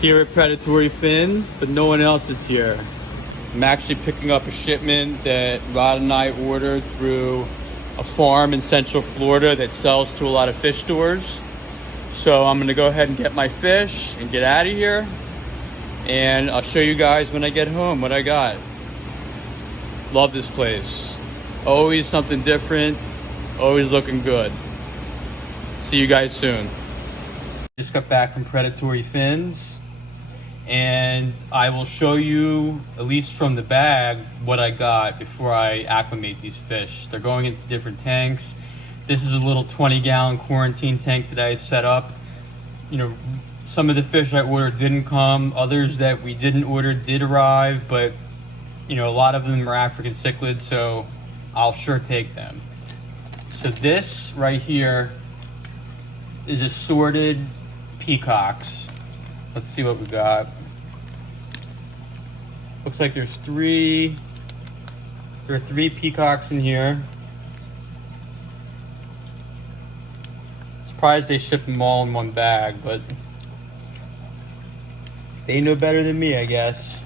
here at Predatory Fins, but no one else is here. I'm actually picking up a shipment that Rod and I ordered through a farm in Central Florida that sells to a lot of fish stores. So I'm gonna go ahead and get my fish and get out of here. And I'll show you guys when I get home what I got. Love this place. Always something different, always looking good. See you guys soon. Just got back from Predatory Fins, and I will show you, at least from the bag, what I got before I acclimate these fish. They're going into different tanks. This is a little 20-gallon quarantine tank that I set up. You know, some of the fish I ordered didn't come, others that we didn't order did arrive, but you know, a lot of them are African cichlids, so I'll sure take them. So this right here is assorted peacocks. Let's see what we got. Looks like there are three peacocks in here. Surprised they ship them all in one bag, but they know better than me, I guess.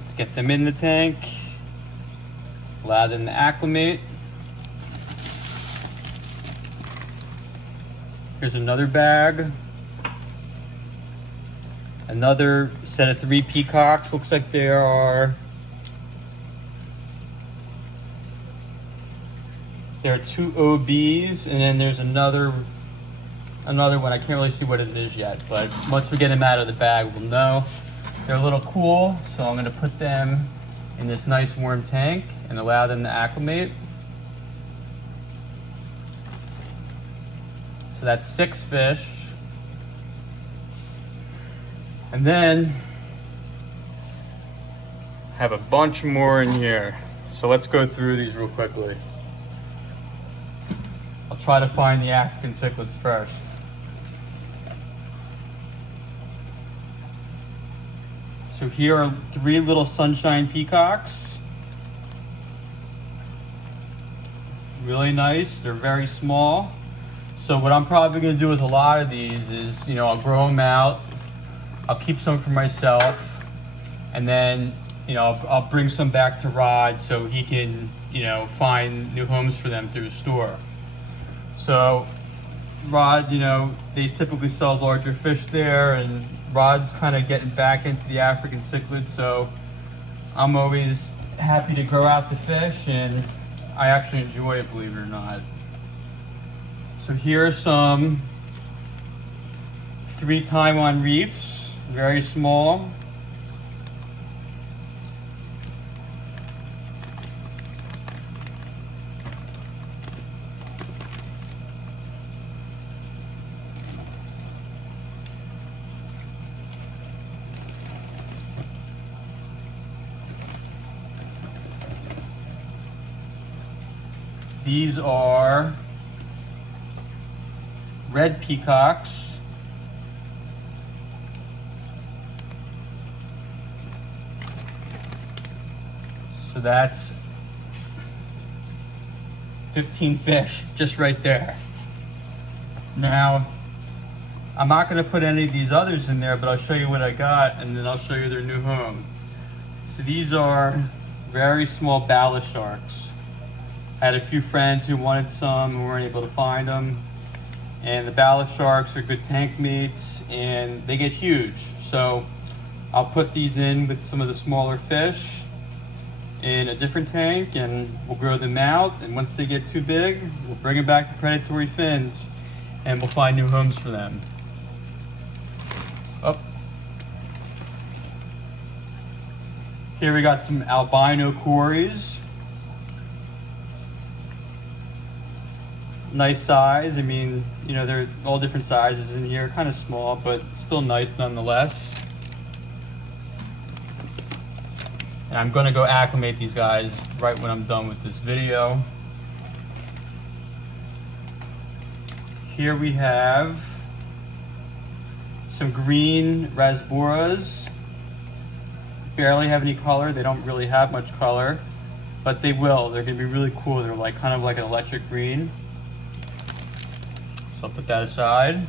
Let's get them in the tank. Allow them to acclimate. Here's another bag. Another set of 3 peacocks. Looks like there are 2 OBs, and then there's another one. I can't really see what it is yet, but once we get them out of the bag, we'll know. They're a little cool, so I'm gonna put them in this nice warm tank and allow them to acclimate. So that's 6 fish. And then I have a bunch more in here. So let's go through these real quickly. I'll try to find the African cichlids first. So here are 3 little sunshine peacocks. Really nice, they're very small. So what I'm probably gonna do with a lot of these is, you know, I'll grow them out, I'll keep some for myself, and then, you know, I'll bring some back to Rod so he can, you know, find new homes for them through the store. So Rod, you know, they typically sell larger fish there, and Rod's kind of getting back into the African cichlids, so I'm always happy to grow out the fish, and I actually enjoy it, believe it or not. So here are some 3 Taiwan reefs, very small. These are red peacocks. So that's 15 fish just right there. Now, I'm not going to put any of these others in there, but I'll show you what I got, and then I'll show you their new home. So these are very small ballast sharks. I had a few friends who wanted some who weren't able to find them. And the ballast sharks are good tank mates, and they get huge. So I'll put these in with some of the smaller fish in a different tank, and we'll grow them out. And once they get too big, we'll bring them back to Predatory Fins, and we'll find new homes for them. Oh. Here we got some albino cories. Nice size. I mean, you know, they're all different sizes in here, kind of small, but still nice nonetheless. And I'm gonna go acclimate these guys right when I'm done with this video. Here we have some green rasboras. Barely have any color. They don't really have much color, but they will. They're gonna be really cool. They're like kind of like an electric green. So I'll put that aside.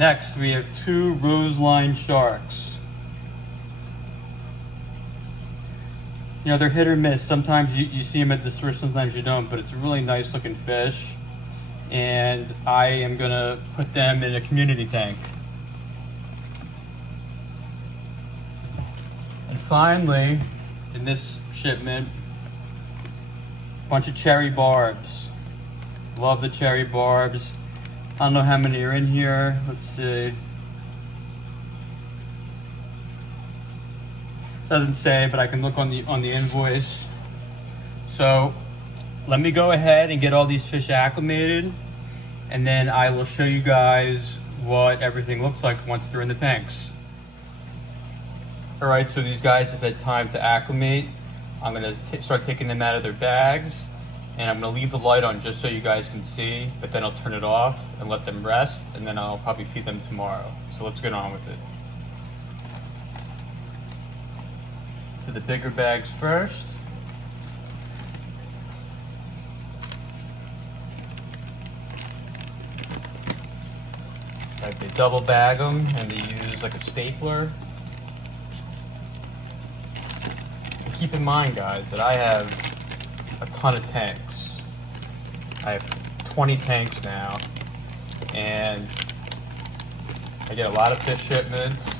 Next, we have two roseline sharks. You know, they're hit or miss. Sometimes you see them at the store, sometimes you don't, but it's a really nice looking fish. And I am gonna put them in a community tank. And finally, in this shipment, a bunch of cherry barbs. Love the cherry barbs. I don't know how many are in here. Let's see. Doesn't say, but I can look on the invoice. So let me go ahead and get all these fish acclimated, and then I will show you guys what everything looks like once they're in the tanks. All right, so these guys have had time to acclimate. I'm gonna start taking them out of their bags, and I'm gonna leave the light on just so you guys can see, but then I'll turn it off and let them rest, and then I'll probably feed them tomorrow. So let's get on with it. To the bigger bags first. Right, they double bag them and they use like a stapler. And keep in mind, guys, that I have a ton of tanks. I have 20 tanks now, and I get a lot of fish shipments.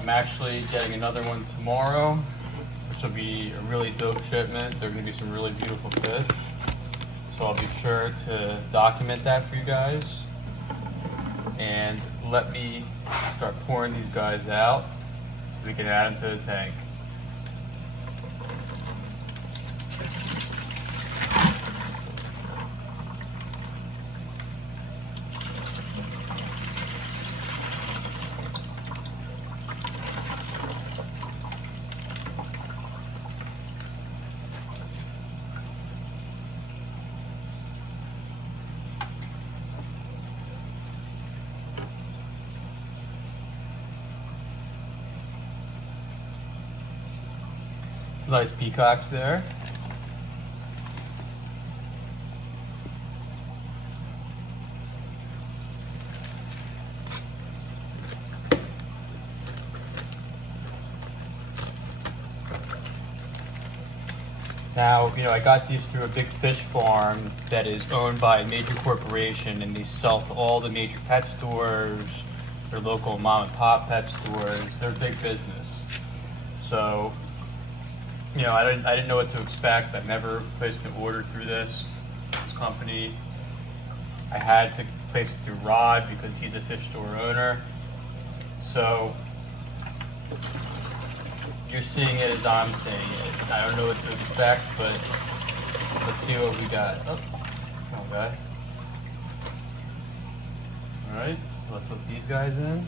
I'm actually getting another one tomorrow, which will be a really dope shipment. There are going to be some really beautiful fish, so I'll be sure to document that for you guys. And let me start pouring these guys out so we can add them to the tank. Nice peacocks there. Now, you know, I got these through a big fish farm that is owned by a major corporation, and they sell to all the major pet stores, their local mom and pop pet stores. They're a big business. So, you know, I didn't know what to expect. I've never placed an order through this company. I had to place it through Rod because he's a fish store owner. So you're seeing it as I'm seeing it. I don't know what to expect, but let's see what we got. Oh, okay. All right, so let's let these guys in.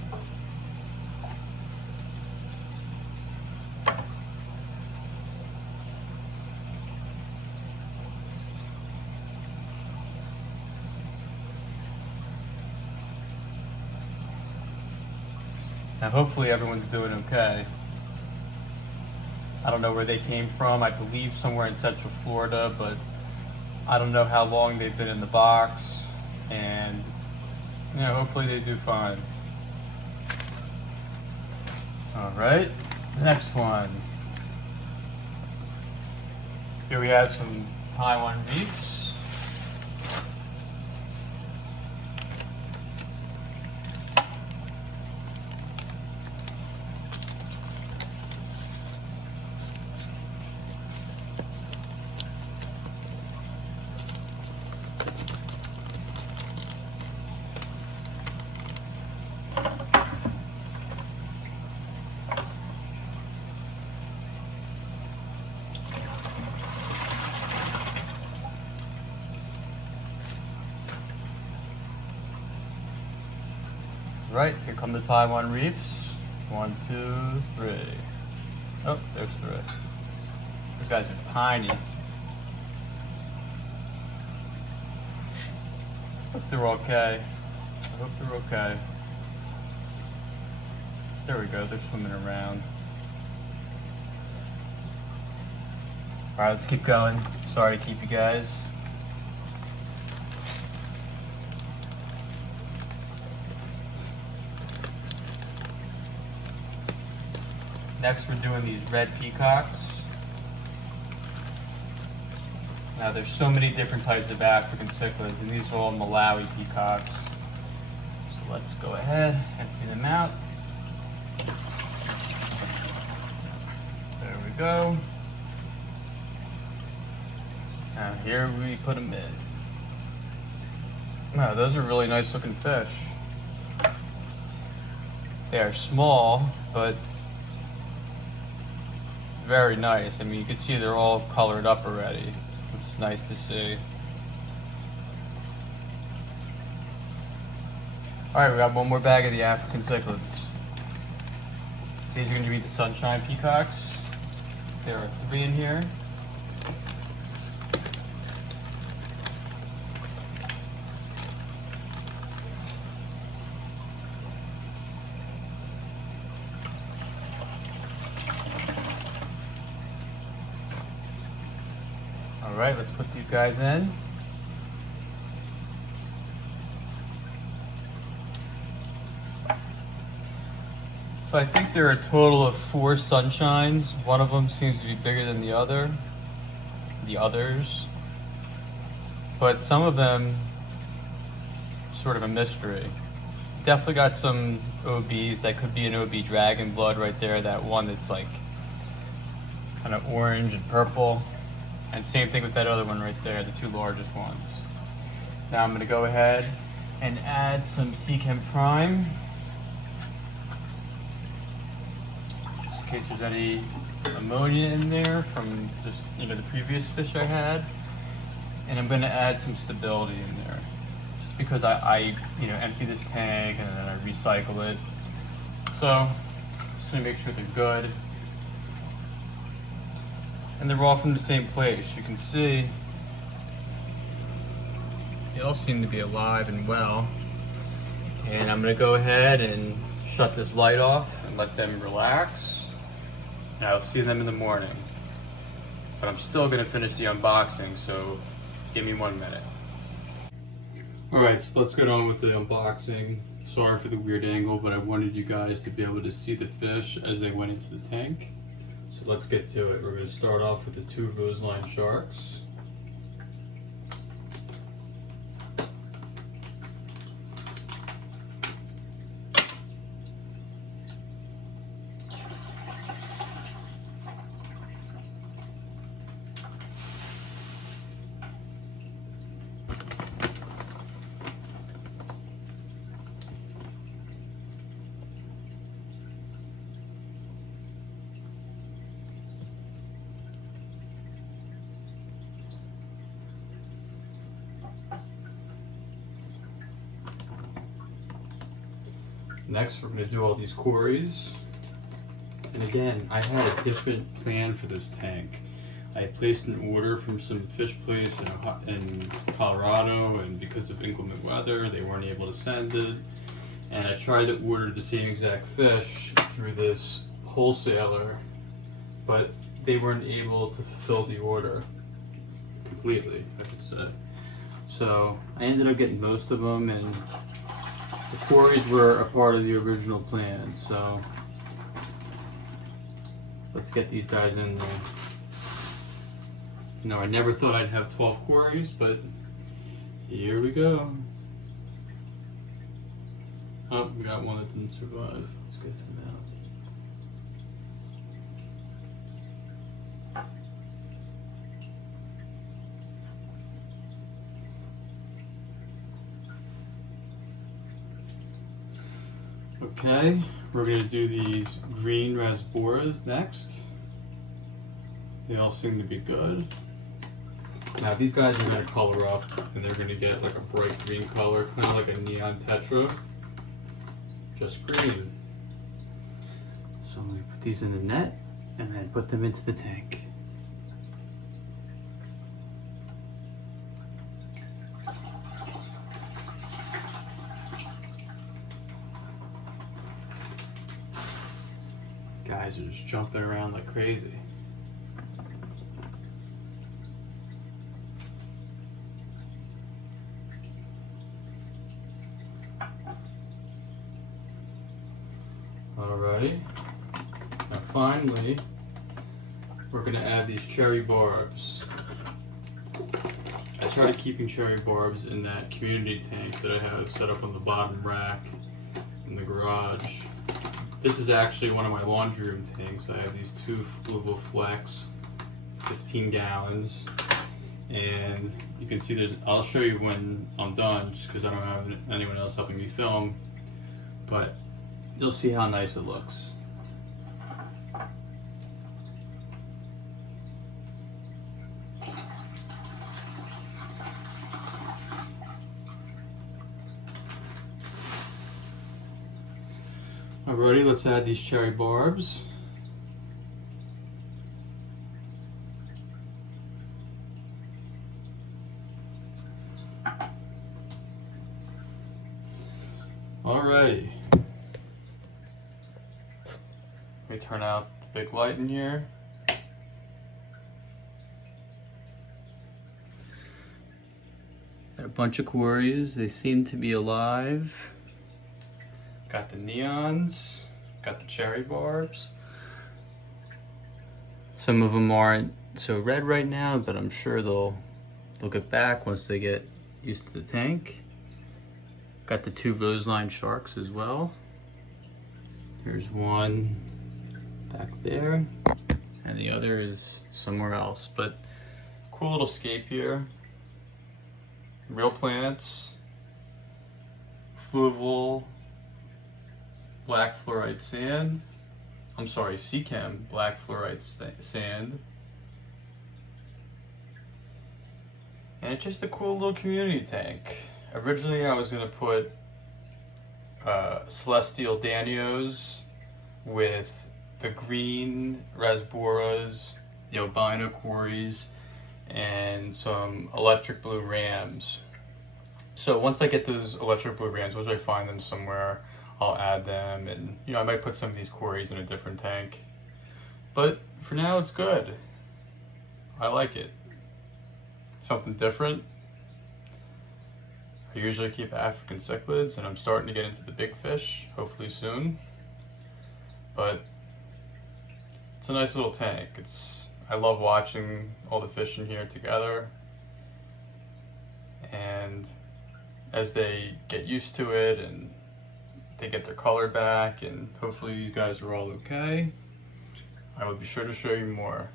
Now hopefully everyone's doing okay. I don't know where they came from. I believe somewhere in Central Florida, but I don't know how long they've been in the box, and you know, hopefully they do fine. All right, next one. Here we have some Taiwan reefs. Right, here come the Taiwan reefs. 1, 2, 3. Oh, there's 3. These guys are tiny. Hope they're okay. I hope they're okay. There we go, they're swimming around. Alright, let's keep going. Sorry to keep you guys. Next, we're doing these red peacocks. Now, there's so many different types of African cichlids, and these are all Malawi peacocks. So let's go ahead, empty them out. There we go. Now here we put them in. Wow, those are really nice looking fish. They are small, but very nice. I mean, you can see they're all colored up already, which is nice to see. All right, we got one more bag of the African cichlids. These are going to be the sunshine peacocks. There are 3 in here. All right, let's put these guys in. So I think there are a total of 4 sunshines. One of them seems to be bigger than the others. But some of them, sort of a mystery. Definitely got some OBs. That could be an OB dragon blood right there. That one that's like kind of orange and purple. And same thing with that other one right there, the 2 largest ones. Now I'm gonna go ahead and add some sea chem prime. Just in case there's any ammonia in there from just, the previous fish I had. And I'm gonna add some stability in there. Just because I empty this tank and then I recycle it. So, just to make sure they're good. And they're all from the same place. You can see they all seem to be alive and well. And I'm gonna go ahead and shut this light off and let them relax. And I'll see them in the morning. But I'm still gonna finish the unboxing, so give me 1 minute. All right, so let's get on with the unboxing. Sorry for the weird angle, but I wanted you guys to be able to see the fish as they went into the tank. So let's get to it. We're going to start off with the 2 roseline sharks. Next, we're going to do all these quarries. And again, I had a different plan for this tank. I had placed an order from some fish place in Colorado, and because of inclement weather, they weren't able to send it. And I tried to order the same exact fish through this wholesaler, but they weren't able to fulfill the order completely, I should say. So I ended up getting most of them, and the quarries were a part of the original plan, so let's get these guys in there. I never thought I'd have 12 quarries, but here we go. Oh, we got one that didn't survive. Let's get him out. Okay, we're going to do these green rasboras next. They all seem to be good. Now these guys are going to color up, and they're going to get like a bright green color, kind of like a neon tetra, just green. So I'm going to put these in the net and then put them into the tank. Guys are just jumping around like crazy. Alrighty. Now finally, we're gonna add these cherry barbs. I started keeping cherry barbs in that community tank that I have set up on the bottom rack in the garage. This is actually one of my laundry room tanks. I have these two Fluval Flex, 15 gallons. And you can see I'll show you when I'm done, just because I don't have anyone else helping me film. But you'll see how nice it looks. Alrighty, let's add these cherry barbs. Alrighty. Let me turn out the big light in here. Got a bunch of quarries. They seem to be alive. Got the neons, got the cherry barbs. Some of them aren't so red right now, but I'm sure they'll get back once they get used to the tank. Got the two roseline sharks as well. There's one back there, and the other is somewhere else. But cool little scape here. Real plants, fluval, black fluorite sand. I'm sorry, Seachem black fluorite sand. And it's just a cool little community tank. Originally I was gonna put celestial danios with the green rasboras, the albino quarries, and some electric blue rams. So once I get those electric blue rams, once I find them somewhere, I'll add them, and I might put some of these quarries in a different tank. But for now, it's good. I like it. Something different. I usually keep African cichlids, and I'm starting to get into the big fish, hopefully soon. But it's a nice little tank. I love watching all the fish in here together. And as they get used to it and they get their color back, and hopefully these guys are all okay, I will be sure to show you more.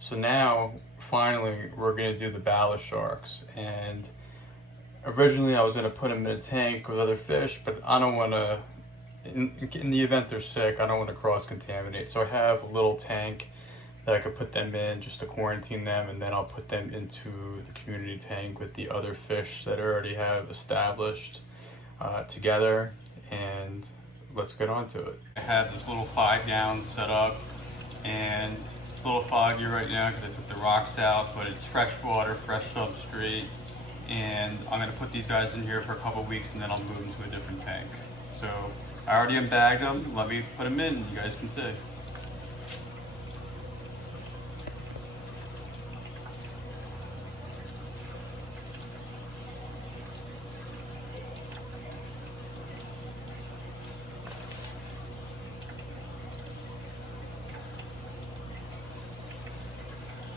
So now, finally, we're gonna do the ballast sharks. And originally I was gonna put them in a tank with other fish, but I don't wanna, in the event they're sick, I don't wanna cross-contaminate. So I have a little tank that I could put them in just to quarantine them, and then I'll put them into the community tank with the other fish that I already have established together. And let's get on to it. I have this little 5 gallon set up, and it's a little foggy right now because I took the rocks out, but it's fresh water, fresh substrate, and I'm gonna put these guys in here for a couple weeks, and then I'll move them to a different tank. So I already unbagged them. Let me put them in. You guys can see.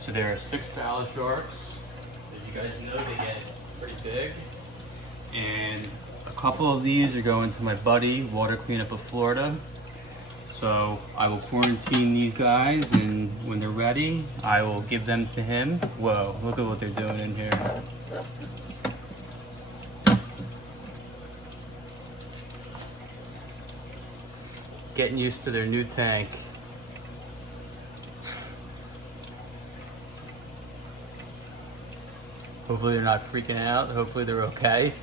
So there are 6 ballast sharks. As you guys know, they get pretty big. And a couple of these are going to my buddy, Water Cleanup of Florida. So I will quarantine these guys, and when they're ready, I will give them to him. Whoa, look at what they're doing in here. Getting used to their new tank. Hopefully they're not freaking out. Hopefully they're okay.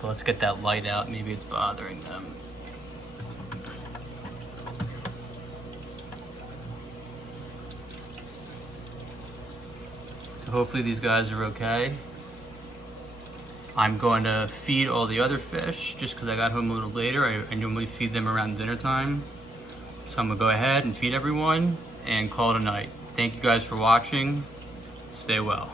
But let's get that light out. Maybe it's bothering them. So hopefully these guys are okay. I'm going to feed all the other fish just because I got home a little later. I normally feed them around dinner time. So I'm gonna go ahead and feed everyone and call it a night. Thank you guys for watching. Stay well.